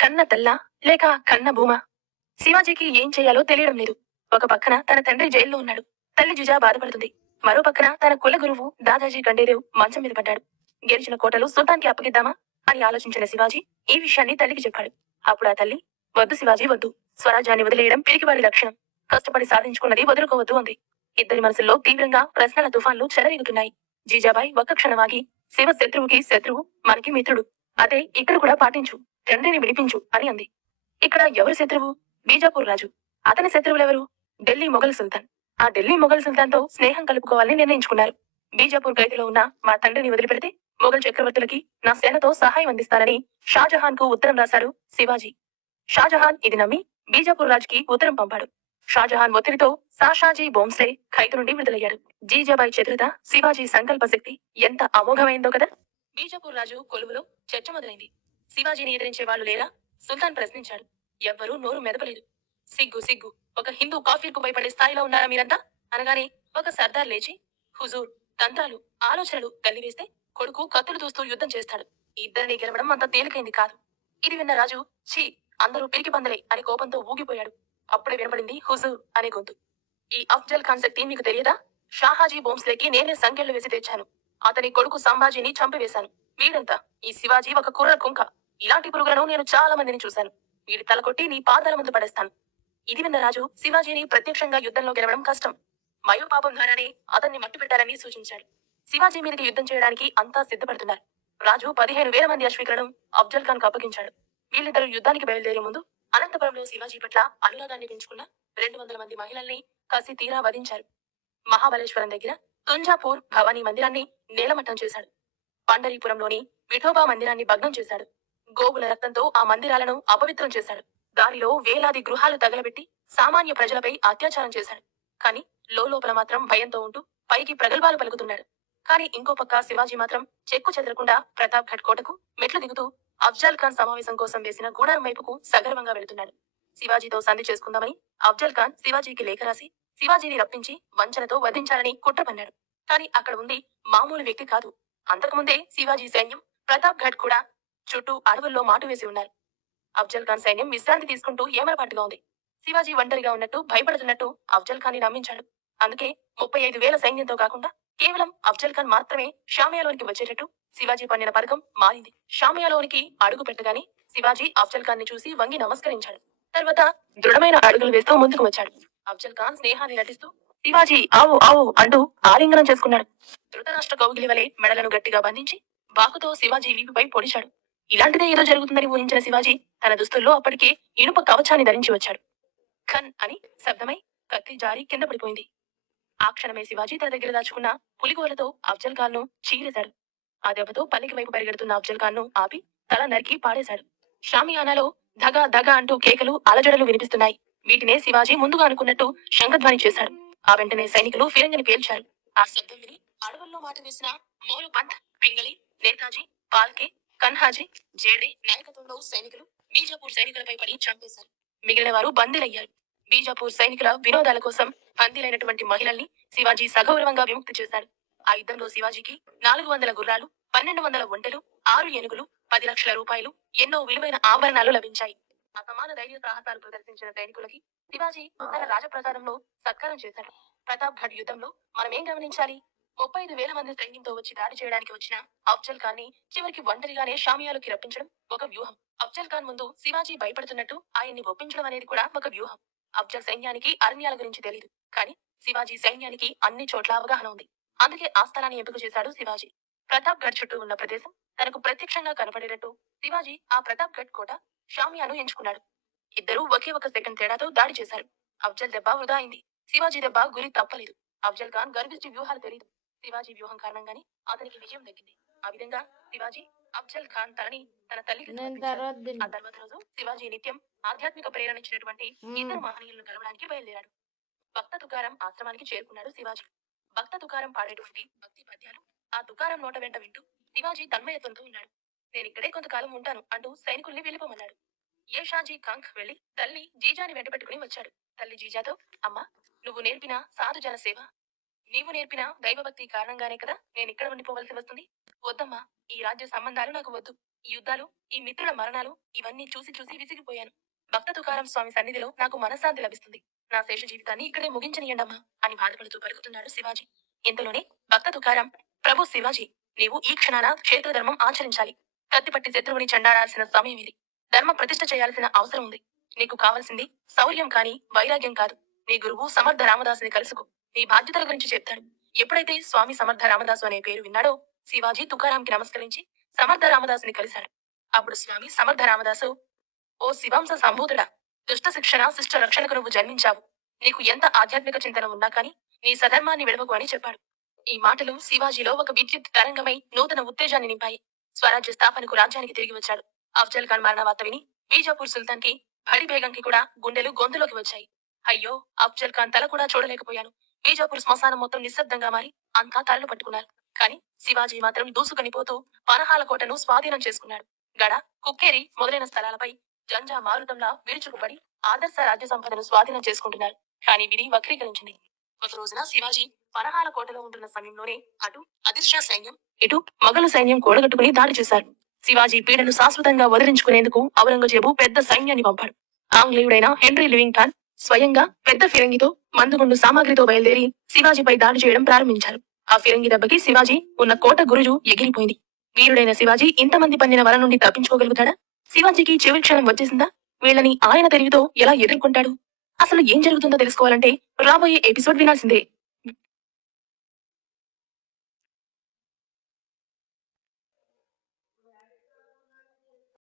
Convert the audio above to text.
కన్న తల్లా లేక కన్న భూమా? శివాజీకి ఏం చేయాలో తెలియడం లేదు. ఒక పక్కన తన తండ్రి జైల్లో ఉన్నాడు. తల్లి జుజా బాధపడుతుంది. మరో పక్కన తన కుల గురువు దాదాజీ ఖండేదేవ్ మంచం మీద పడ్డాడు. గెలిచిన కోటలు సుల్తాన్కి అప్పగిద్దామా అని ఆలోచించిన శివాజీ ఈ విషయాన్ని తల్లికి చెప్పాడు. అప్పుడు ఆ తల్లి, వద్దు శివాజీ వద్దు. స్వరాజ్యాన్ని వదిలేయడం పిరికివాడి లక్షణం. కష్టపడి సాధించుకున్నది వదులుకోవద్దు అంది. ఇద్దరి మనసుల్లో తీవ్రంగా ప్రశ్నల తుఫాన్లు చెలరేగుతున్నాయి. జీజాబాయి ఒక్క క్షణమాగి, శివ శత్రువుకి శత్రువు, మనకి మిత్రుడు. అదే ఇక్కడ కూడా పాటించు. తండ్రిని విడిపించు అని అంది. ఇక్కడ ఎవరు శత్రువు? బీజాపూర్ రాజు. అతని శత్రువులెవరు? ఢిల్లీ మొఘల్ సుల్తాన్. ఆ ఢిల్లీ మొఘల్ సుల్తాన్ తో స్నేహం కలుపుకోవాలని నిర్ణయించుకున్నారు. బీజాపూర్ ఖైదులో ఉన్న మా తండ్రిని వదిలిపెడితే మొఘల్ చక్రవర్తులకి నా సేనతో సహాయం అందిస్తానని షాజహాన్ కు ఉత్తరం రాశాడు శివాజీ. షాజహాన్ ఇది నమ్మి బీజాపూర్ రాజుకి ఉత్తరం పంపాడు. షాజహాన్ ఒత్తిడితో సాషాజీ బోంస్లే ఖైదు నుండి విడుదలయ్యాడు. జీజాబాయి చతురత, శివాజీ సంకల్ప శక్తి ఎంత అమోఘమైందో కదా. బీజాపూర్ రాజు కొలువులో చర్చ మొదలైంది. శివాజీని ఎదిరించే వాళ్ళు లేరా? సుల్తాన్ ప్రశ్నించాడు. ఎవ్వరూ నోరు మెదపలేదు. సిగ్గు సిగ్గు, ఒక హిందూ కాఫీర్కు భయపడే స్థాయిలో ఉన్నారా మీరంతా? అనగానే ఒక సర్దార్ లేచి, హుజూర్, తంత్రాలు, ఆలోచనలు గల్లివేస్తే కొడుకు కత్తులు దూస్తూ యుద్ధం చేస్తాడు. ఇద్దరిని గెలవడం అంత తేలికైంది కాదు. ఇది విన్న రాజు, ఛీ, అందరూ పిరికి పందలే అని కోపంతో ఊగిపోయాడు. అప్పుడే వినపడింది హుజూర్ అనే గొంతు. ఈ అఫ్జల్ ఖాన్ శక్తి మీకు తెలియదా? షాహాజీ బోంస్లేకి నేనే సంకెళ్లు వేసి తెచ్చాను. అతని కొడుకు సంభాజీని చంపివేశాను. వీడంతా ఈ శివాజీ ఒక కుర్ర కుంక. ఇలాంటి పురుగులను నేను చాలా మందిని చూశాను. వీడి తల కొట్టి నీ పాదాల ముందు పడేస్తాను. ఇది విన్న రాజు శివాజీని ప్రత్యక్షంగా యుద్ధంలో గెలవడం కష్టం. మయోపాపం ద్వారానే అతన్ని మట్టుపెట్టాలని సూచించాడు. శివాజీ మీదకి యుద్ధం చేయడానికి అంతా సిద్ధపడుతున్నారు. రాజు 15,000 మంది అశ్వికులను అఫ్జల్ ఖాన్ కు అప్పగించాడు. వీళ్ళిద్దరూ యుద్ధానికి బయలుదేరే ముందు అనంతపురంలో శివాజీ పట్ల అనురాగాన్ని పెంచుకున్న 200 మంది మహిళల్ని కసి తీరా వధించారు. మహాబలేశ్వరం దగ్గర తుంజాపూర్ భవానీ మందిరాన్ని నేలమట్టం చేశాడు. పండరీపురంలోని విఠోబా మందిరాన్ని భగ్నం చేశాడు. గోవుల రక్తంతో ఆ మందిరాలను అపవిత్రం చేశాడు. దారిలో వేలాది గృహాలు తగలబెట్టి సామాన్య ప్రజలపై అత్యాచారం చేశాడు. కానీ లోపల మాత్రం భయంతో ఉంటూ పైకి ప్రగల్భాలు పలుకుతున్నాడు. కానీ ఇంకో పక్క శివాజీ మాత్రం చెక్కు చెదరకుండా ప్రతాప్ ఘట్ కోటకు మెట్లు దిగుతూ అఫ్జల్ ఖాన్ సమావేశం కోసం వేసిన గూడారం వైపుకు సగర్వంగా వెళుతున్నాడు. శివాజీతో సంధి చేసుకుందామని అఫ్జల్ ఖాన్ శివాజీకి లేఖ రాసి శివాజీని రప్పించి వంచనతో వధించాలని కుట్ర పన్నాడు. కానీ అక్కడ ఉంది మామూలు వ్యక్తి కాదు. అంతకుముందే శివాజీ సైన్యం, ప్రతాప్ ఘట్ కూడా చుట్టూ అడవుల్లో మాటు వేసి ఉన్నారు. అఫ్జల్ ఖాన్ సైన్యం విశ్రాంతి తీసుకుంటూ ఏమరపాటుగా ఉంది. శివాజీ ఒంటరిగా ఉన్నట్టు భయపడుతున్నట్టు అఫ్జల్ ఖాన్ ని నమ్మించాడు. అందుకే 35,000 సైన్యంతో కాకుండా కేవలం అఫ్జల్ ఖాన్ మాత్రమే షామియాలోనికి వచ్చేటట్టు శివాజీ పన్నిన పథకం మారింది. షామియాలోనికి అడుగు పెట్టగానే శివాజీ అఫ్జల్ ఖాన్ ని చూసి వంగి నమస్కరించాడు. తర్వాత దృఢమైన అడుగులు వేస్తూ ముందుకు వచ్చాడు. అఫ్జల్ ఖాన్ స్నేహాన్ని నటిస్తూ శివాజీ ఆవు ఆవు అంటూ ఆలింగనం చేసుకున్నాడు. ధృతరాష్ట్ర కౌగిలి వలె మెడలను గట్టిగా బంధించి బాకుతో శివాజీ వీపుపై పొడిచాడు. ఇలాంటిదే ఏదో జరుగుతుందని ఊహించిన శివాజీ తన దుస్తుల్లో అప్పటికే ఇనుప కవచాన్ని ధరించి వచ్చాడు. ఖన్ అని శబ్దమై కత్తి జారి కింద పడిపోయింది. ఆ క్షణమే శివాజీ తన దగ్గర దాచుకున్న పులిగోలతో అఫ్జల్ ఖాన్ ను చీరేశాడు. ఆ దెబ్బతో పల్లికి వైపు పరిగెడుతున్న అఫ్జల్ ఖాన్ ను ఆపి తల నరికి పాడేశాడు. షామియానాలో ధగ ధగ అంటూ కేకలు, అలజడులు వినిపిస్తున్నాయి. వీటినే శివాజీ ముందుగా అనుకున్నట్టు శంఖధ్వని చేశాడు. ఆ వెంటనే సైనికులు ఫిరంగిని పేల్చారు. ఆ శబ్దం విని అడవుల్లో మాట వేసిన మోరు పంత్, పింగళి, నేతాజీ, పాల్కే, కన్హాజీ, జేడే నాయకత్వంలో సైనికులు బీజాపూర్ సైనికులపై పడి చంపేశారు. మిగిలిన వారు బందీలయ్యారు. బీజాపూర్ సైనికుల వినోదాల కోసం బందీలైనటువంటి మహిళల్ని శివాజీ సగౌరవంగా విముక్తి చేశాడు. ఆ యుద్ధంలో శివాజీకి 400 గుర్రాలు, 1200 ఒంటెలు, 6 ఏనుగులు, 10 లక్షల రూపాయలు, ఎన్నో విలువైన ఆభరణాలు లభించాయి. అసమాన ధైర్య సాహసాలు ప్రదర్శించిన సైనికులకి శివాజీ తన రాజప్రసాదంలో సత్కారం చేశాడు. ప్రతాప్ ఘడ్ యుద్ధంలో మనమేం గమనించాలి? 35,000 మంది సైన్యంతో వచ్చి దాడి చేయడానికి వచ్చిన అఫ్జల్ ఖాన్ ని చివరికి ఒంటరిగానే షామియాలోకి రప్పించడం ఒక వ్యూహం. అఫ్జల్ ఖాన్ ముందు శివాజీ భయపడుతున్నట్టు ఆయన్ని ఒప్పించడం అనేది కూడా ఒక వ్యూహం. అఫ్జల్ సైన్యానికి అరణ్యాల గురించి తెలియదు. కానీ శివాజీ సైన్యానికి అన్ని చోట్ల అవగాహన ఉంది. అందుకే ఆ స్థలాన్ని ఎంపిక చేశాడు శివాజీ. ప్రతాప్ ఘడ్ చుట్టూ ఉన్న ప్రదేశం తనకు ప్రత్యక్షంగా కనపడేటట్టు శివాజీ ఆ ప్రతాప్ ఘడ్ కోట, షామియాను ఎంచుకున్నాడు. ఇద్దరూ ఒకే ఒక సెకండ్ తేడాతో దాడి చేశారు. అఫ్జల్ దెబ్బ వృధా అయింది. శివాజీ దెబ్బ గురి తప్పలేదు. అఫ్జల్ ఖాన్ గర్వించి వ్యూహాలు తెలియదు. శివాజీ వ్యూహం కారణంగానే అతనికి విజయం దక్కింది. ఆ విధంగా శివాజీ అఫ్జల్ ఖాన్ తలని తన తల్లికి సమర్పించాడు. ఆ తర్వాత రోజు శివాజీ నిత్యం ఆధ్యాత్మిక ప్రేరణ ఇచ్చినటువంటి ఇద్దరు మహనీయులను కలవడానికి బయలుదేరాడు. భక్త తుకారం ఆశ్రమానికి చేరుకున్నాడు శివాజీ. భక్త తుకారం పాడేటువంటి భక్తి పద్యాలు ఆ తుకారం నోట వెంట వింటూ శివాజీ తన్మయత్వంతో ఉన్నాడు. నేనిక్కడే కొంతకాలం ఉంటాను అంటూ సైనికుల్ని వెళ్ళిపోమన్నాడు. ఏషాజీ కాంక్ వెళ్లి తల్లి జీజాని వెంట పెట్టుకుని వచ్చాడు. తల్లి జీజాతో, అమ్మా, నువ్వు నేర్పిన సాధు జన సేవ, నీవు నేర్పిన దైవభక్తి కారణంగానే కదా నేనిక్కడ ఉండిపోవలసి వస్తుంది. వద్దమ్మా, ఈ రాజ్య సంబంధాలు నాకు వద్దు. ఈ యుద్ధాలు, ఈ మిత్రుల మరణాలు ఇవన్నీ చూసి చూసి విసిగిపోయాను. భక్త తుకారం స్వామి సన్నిధిలో నాకు మనశ్శాంతి లభిస్తుంది. నా శేష జీవితాన్ని ఇక్కడే ముగించనీయండమ్మా అని బాధపడుతూ పలుకుతున్నాడు శివాజీ. ఇంతలోనే భక్త తుకారం, ప్రభు శివాజీ, నీవు ఈ క్షణాన క్షేత్ర ధర్మం ఆచరించాలి. కత్తిపట్టి శత్రువుని చెండాడాల్సిన సమయం ఇది. ధర్మ ప్రతిష్ఠ చేయాల్సిన అవసరం ఉంది. నీకు కావలసింది శౌర్యం కాని వైరాగ్యం కాదు. నీ గురువు సమర్థ రామదాసుని కలుసుకో. నీ బాధ్యతల గురించి చెప్తాడు. ఎప్పుడైతే స్వామి సమర్థ రామదాసు అనే పేరు విన్నాడో శివాజీ తుకారాంకి నమస్కరించి సమర్థ రామదాసుని కలిశాడు. అప్పుడు స్వామి సమర్థ రామదాసు, ఓ శివాంశ సంభూతుడా, దుష్ట శిక్షణ శిష్ట రక్షణకు నువ్వు జన్మించావు. నీకు ఎంత ఆధ్యాత్మిక చింతన ఉన్నా కాని నీ సధర్మాన్ని విడవకు అని చెప్పాడు. ఈ మాటలు శివాజీలో ఒక విద్యుత్ తరంగమై నూతన ఉత్తేజాన్ని నింపాయి. స్వరాజ్య స్థాపనకు రాజ్యానికి తిరిగి వచ్చాడు. అఫ్జల్ ఖాన్ మరణ వార్త విని బీజాపూర్ సుల్తాన్ కి భడి బేగంకి కూడా గుండెలు గొంతులోకి వచ్చాయి. అయ్యో, అఫ్జల్ ఖాన్ తల కూడా చూడలేకపోయాను. బీజాపూర్ శ్మశానం మొత్తం నిశ్శబ్దంగా మారి అంతా తలలు పట్టుకున్నారు. కానీ శివాజీ మాత్రం దూసుకొని పోతూ పనహాల కోటను స్వాధీనం చేసుకున్నాడు. గడ, కుక్కేరి మొదలైన స్థలాలపై జంజా మారుతంలా విరుచుకుపడి ఆదర్శ రాజ్య సంపదను స్వాధీనం చేసుకుంటున్నారు. కానీ విధి వక్రీకరించింది. ఒక రోజున శివాజీ పనహాల కోటలో ఉంటున్న సమయంలోనే అటు అదిర్షా సైన్యం, ఇటు మొఘలు సైన్యం కూడగట్టుకుని దాడి చేశారు. శివాజీ పీడను శాశ్వతంగా వదిలించుకునేందుకు ఔరంగజేబు పెద్ద సైన్యాన్ని పంపాడు. ఆంగ్లేయుడైన హెన్రీ లివింగ్టన్ స్వయంగా పెద్ద ఫిరంగితో మందుగుండు సామాగ్రితో బయలుదేరి శివాజీపై దాడి చేయడం ప్రారంభించారు. ఆ ఫిరంగి దెబ్బకి శివాజీ ఉన్న కోట గురుజు ఎగిరిపోయింది. వీరుడైన శివాజీ ఇంతమంది పన్నిన వల నుండి తప్పించుకోగలుగుతాడా? శివాజీకి చివరి క్షణం వచ్చేసిందా? వీళ్ళని ఆయన తెలివితో ఎలా ఎదుర్కొంటాడు? అసలు ఏం జరుగుతుందో తెలుసుకోవాలంటే రాబోయే ఎపిసోడ్ వినాల్సిందే.